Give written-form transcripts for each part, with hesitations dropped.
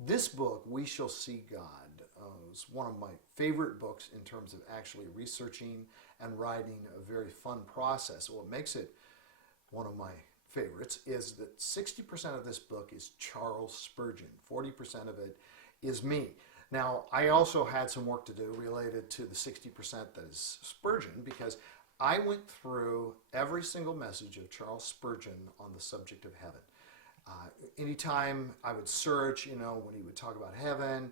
This book, We Shall See God, is one of my favorite books in terms of actually researching and writing, a very fun process. What makes it one of my favorites is that 60% of this book is Charles Spurgeon, 40% of it is me. Now, I also had some work to do related to the 60% that is Spurgeon, because I went through every single message of Charles Spurgeon on the subject of heaven. Anytime I would search, when he would talk about heaven,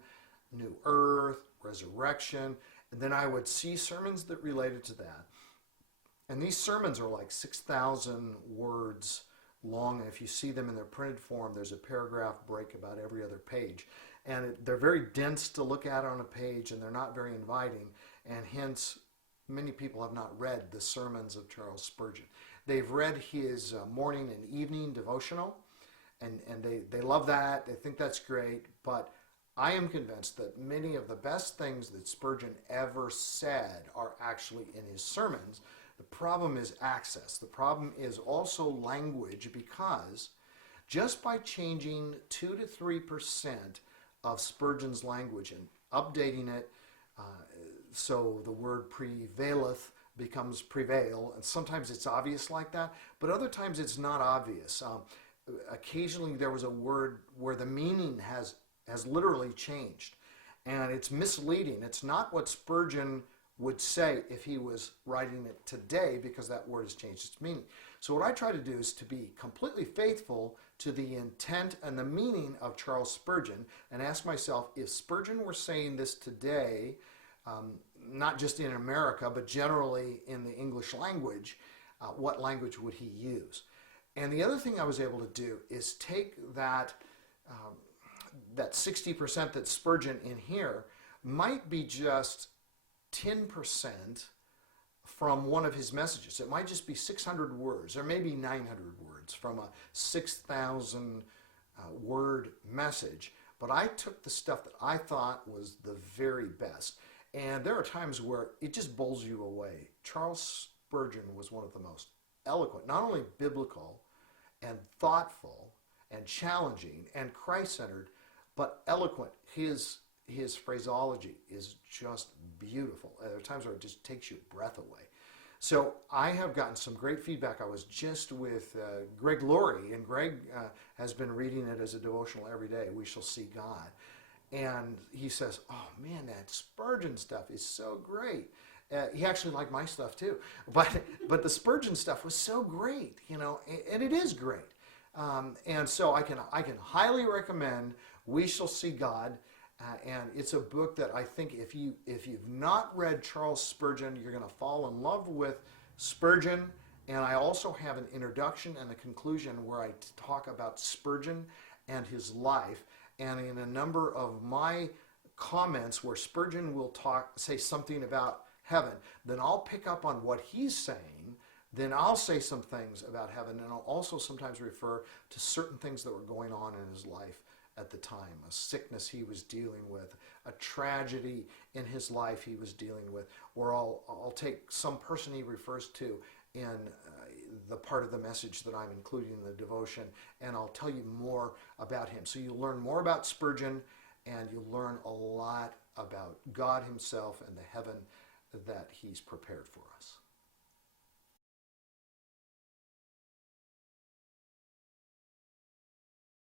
new earth, resurrection, and then I would see sermons that related to that. And these sermons are like 6,000 words long, and if you see them in their printed form, there's a paragraph break about every other page. And they're very dense to look at on a page, and they're not very inviting, and hence many people have not read the sermons of Charles Spurgeon. They've read his morning and evening devotional, and they love that. They think that's great, but I am convinced that many of the best things that Spurgeon ever said are actually in his sermons. The problem is access. The problem is also language, because just by changing 2 to 3% of Spurgeon's language and updating it so the word prevaileth becomes prevail, and sometimes it's obvious like that, but other times it's not obvious. Occasionally there was a word where the meaning has literally changed, and it's misleading. It's not what Spurgeon would say if he was writing it today, because that word has changed its meaning. So what I try to do is to be completely faithful to the intent and the meaning of Charles Spurgeon, and ask myself, if Spurgeon were saying this today, not just in America, but generally in the English language, what language would he use? And the other thing I was able to do is take that 60% that Spurgeon in here might be just 10% from one of his messages. It might just be 600 words, or maybe 900 words from a 6,000 word message. But I took the stuff that I thought was the very best. And there are times where it just bowls you away. Charles Spurgeon was one of the most eloquent, not only biblical and thoughtful and challenging and Christ-centered, but eloquent. His phraseology is just beautiful. There are times where it just takes your breath away. So I have gotten some great feedback. I was just with Greg Laurie, and Greg has been reading it as a devotional every day, We Shall See God. And he says, oh man, that Spurgeon stuff is so great. He actually liked my stuff too. But the Spurgeon stuff was so great, and it is great. And so I can highly recommend We Shall See God. And it's a book that I think if you've not read Charles Spurgeon, you're going to fall in love with Spurgeon. And I also have an introduction and a conclusion where I talk about Spurgeon and his life. And in a number of my comments where Spurgeon will say something about heaven, then I'll pick up on what he's saying. Then I'll say some things about heaven, and I'll also sometimes refer to certain things that were going on in his life at the time, a sickness he was dealing with, a tragedy in his life he was dealing with, or I'll take some person he refers to in the part of the message that I'm including in the devotion, and I'll tell you more about him. So you'll learn more about Spurgeon, and you'll learn a lot about God himself and the heaven that he's prepared for us.